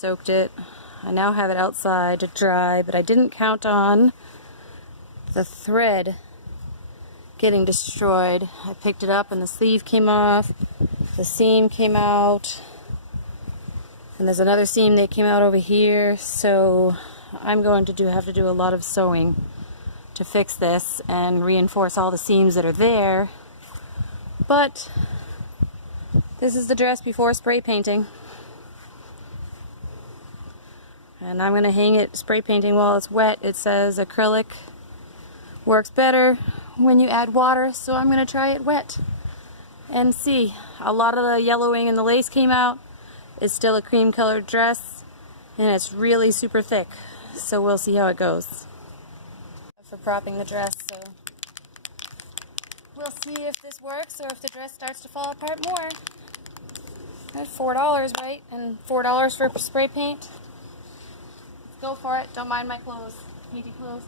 soaked it. I now have it outside to dry, but I didn't count on the thread getting destroyed. I picked it up and the sleeve came off, the seam came out, and there's another seam that came out over here, so I'm going to have to do a lot of sewing to fix this and reinforce all the seams that are there. But this is the dress before spray painting. And I'm going to hang it spray painting while it's wet. It says acrylic works better when you add water, so I'm going to try it wet and see. A lot of the yellowing and the lace came out. It's still a cream colored dress and it's really super thick, so we'll see how it goes. For propping the dress, so we'll see if this works or if the dress starts to fall apart more. That's $4, right? And $4 for spray paint. Go for it. Don't mind my clothes. Painty clothes.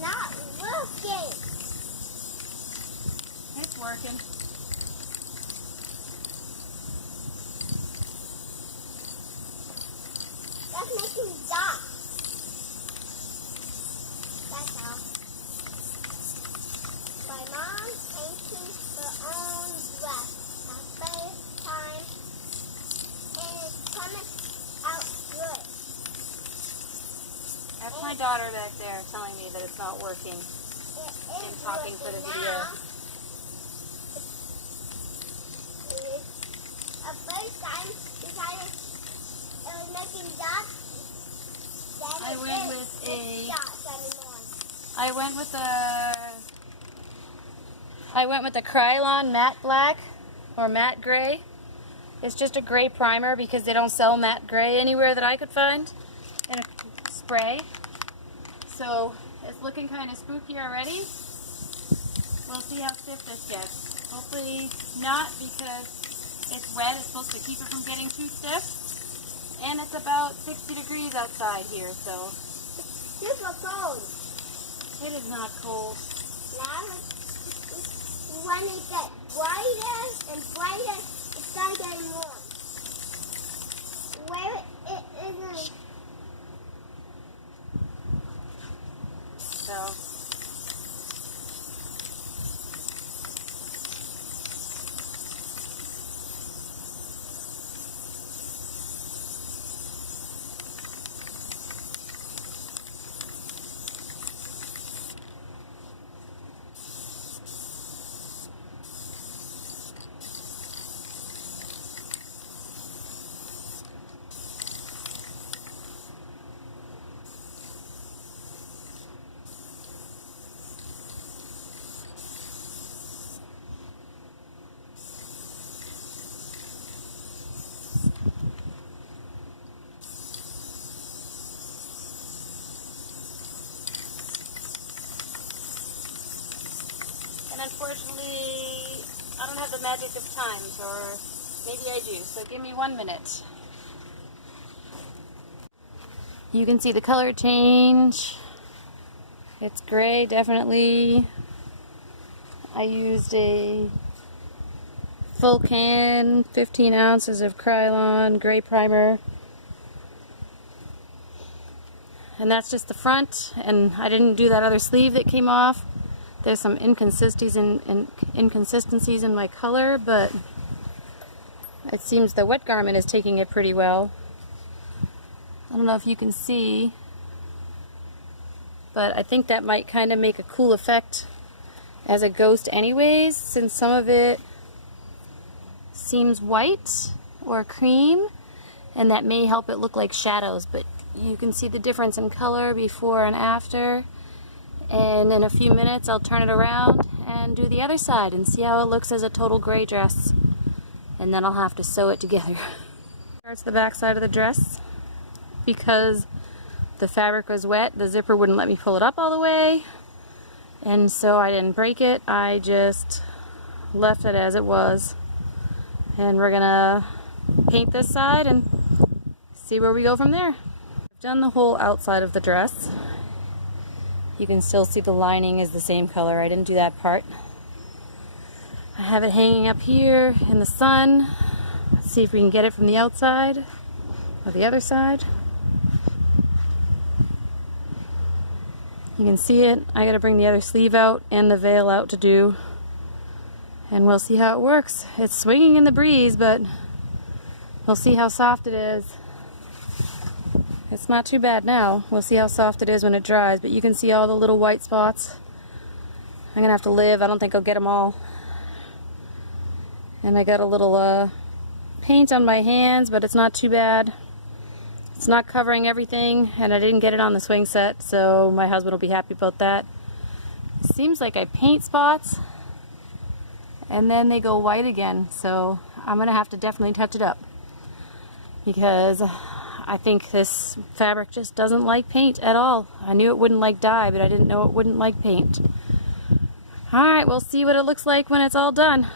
Not working. It's working. That's making dots. That's all. My mom painting her own dress. My first time, and it's coming out good. That's my daughter back there telling me that it's not working. And talking for the video. The first time because it was making dots. Then I it went didn't with make dots anymore. I went with the Krylon matte black or matte gray. It's just a gray primer because they don't sell matte gray anywhere that I could find in a spray. So it's looking kind of spooky already. We'll see how stiff this gets. Hopefully not, because it's wet. It's supposed to keep it from getting too stiff. And it's about 60 degrees outside here, so. Super cold. It is not cold. Now, when it gets brighter and brighter, it starts getting warm. Where it isn't. So. Unfortunately, I don't have the magic of times, or maybe I do, so give me 1 minute. You can see the color change. It's gray, definitely. I used a full can, 15 ounces of Krylon gray primer. And that's just the front, and I didn't do that other sleeve that came off. There's some inconsistencies in my color, but it seems the wet garment is taking it pretty well. I don't know if you can see, but I think that might kind of make a cool effect as a ghost anyways, since some of it seems white or cream, and that may help it look like shadows, but you can see the difference in color before and after. And in a few minutes I'll turn it around and do the other side and see how it looks as a total gray dress. And then I'll have to sew it together. Starts the back side of the dress. Because the fabric was wet, the zipper wouldn't let me pull it up all the way. And so I didn't break it, I just left it as it was. And we're gonna paint this side and see where we go from there. I've done the whole outside of the dress. You can still see the lining is the same color. I didn't do that part. I have it hanging up here in the sun. Let's see if we can get it from the outside or the other side. You can see it. I gotta bring the other sleeve out and the veil out to do, and we'll see how it works. It's swinging in the breeze, but we'll see how soft it is. It's not too bad now. We'll see how soft it is when it dries, but you can see all the little white spots. I'm gonna have to live. I don't think I'll get them all. And I got a little paint on my hands, but it's not too bad. It's not covering everything, and I didn't get it on the swing set, so my husband will be happy about that. It seems like I paint spots and then they go white again, so I'm gonna have to definitely touch it up, because I think this fabric just doesn't like paint at all. I knew it wouldn't like dye, but I didn't know it wouldn't like paint. Alright, we'll see what it looks like when it's all done.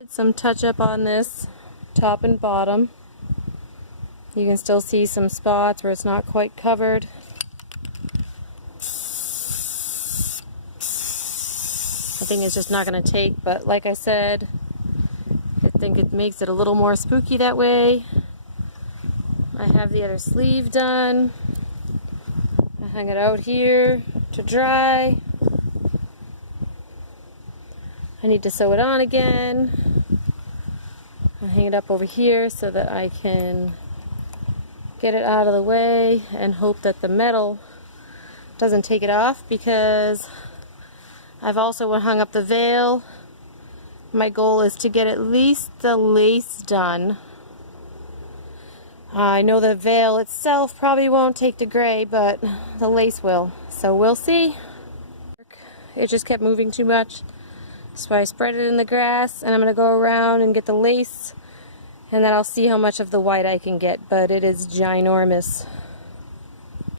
Did some touch up on this top and bottom. You can still see some spots where it's not quite covered. I think it's just not going to take, but like I said, I think it makes it a little more spooky that way. I have the other sleeve done. I hang it out here to dry. I need to sew it on again. I hang it up over here so that I can get it out of the way and hope that the metal doesn't take it off, because I've also hung up the veil. My goal is to get at least the lace done. I know the veil itself probably won't take to gray, but the lace will. So we'll see. It just kept moving too much. So I spread it in the grass, and I'm going to go around and get the lace, and then I'll see how much of the white I can get, but it is ginormous.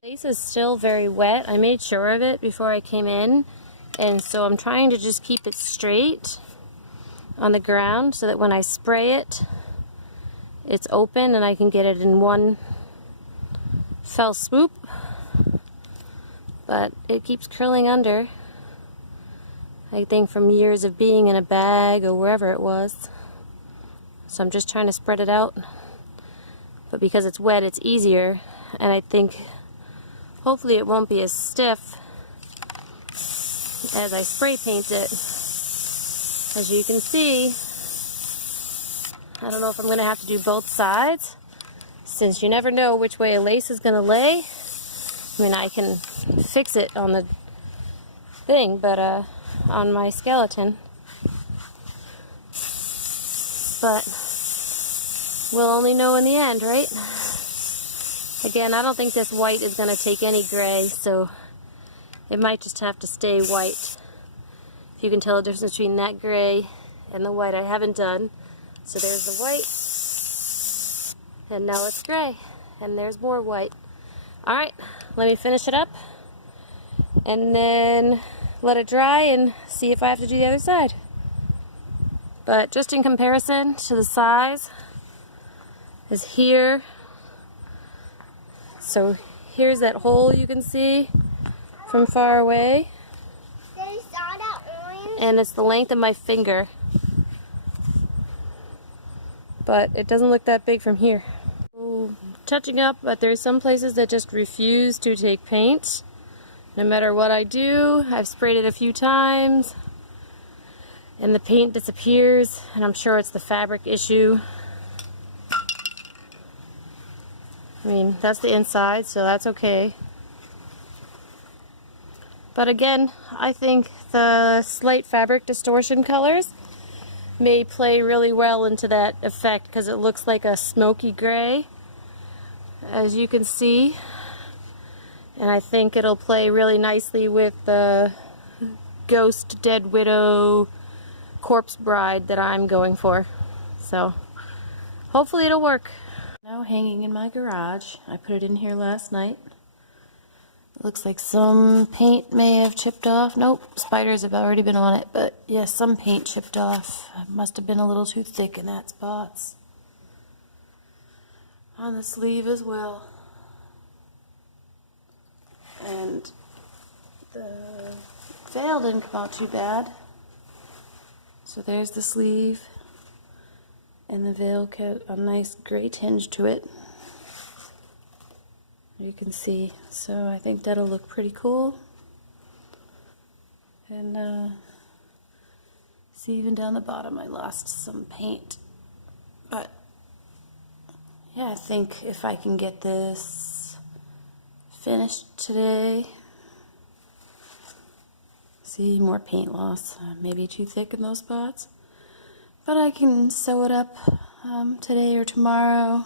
The lace is still very wet. I made sure of it before I came in, and so I'm trying to just keep it straight on the ground so that when I spray it, it's open and I can get it in one fell swoop, but it keeps curling under. I think from years of being in a bag or wherever it was. So I'm just trying to spread it out, but because it's wet it's easier, and I think hopefully it won't be as stiff as I spray paint it. As you can see, I don't know if I'm going to have to do both sides, since you never know which way a lace is going to lay. I mean, I can fix it on the thing, but on my skeleton. But we'll only know in the end, right? Again, I don't think this white is going to take any gray, so it might just have to stay white. If you can tell the difference between that gray and the white I haven't done. So there's the white, and now it's gray, and there's more white. Alright, let me finish it up, and then let it dry and see if I have to do the other side. But just in comparison to the size is here. So here's that hole you can see from far away, and it's the length of my finger. But it doesn't look that big from here. Touching up, but there's some places that just refuse to take paint. No matter what I do, I've sprayed it a few times and the paint disappears, and I'm sure it's the fabric issue. I mean, that's the inside, so that's okay. But again, I think the slight fabric distortion colors may play really well into that effect, because it looks like a smoky gray, as you can see, and I think it'll play really nicely with the ghost dead widow corpse bride that I'm going for. So hopefully it'll work. Now hanging in my garage. I put it in here last night. Looks like some paint may have chipped off. Nope, spiders have already been on it, but yes, some paint chipped off. It must have been a little too thick in that spots. On the sleeve as well. And the veil didn't come out too bad. So there's the sleeve. And the veil got a nice gray tinge to it. You can see. So I think that'll look pretty cool. And see, even down the bottom I lost some paint. But yeah, I think if I can get this finished today. See, more paint loss. Maybe too thick in those spots. But I can sew it up today or tomorrow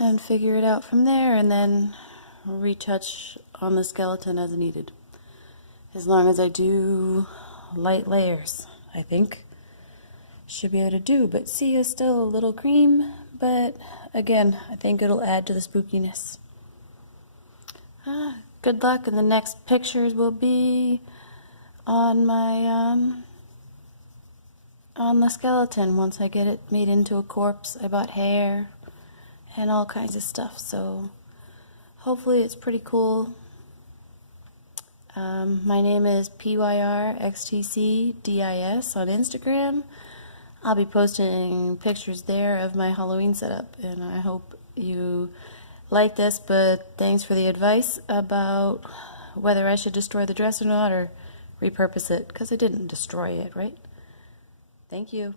and figure it out from there, and then retouch on the skeleton as needed. As long as I do light layers, I think should be able to do. But see, is still a little cream, but again, I think it'll add to the spookiness. Good luck, and the next pictures will be on my on the skeleton once I get it made into a corpse. I bought hair and all kinds of stuff, so hopefully it's pretty cool. My name is PYRXTCDIS on Instagram. I'll be posting pictures there of my Halloween setup, and I hope you like this, but thanks for the advice about whether I should destroy the dress or not, or repurpose it, because I didn't destroy it, right? Thank you.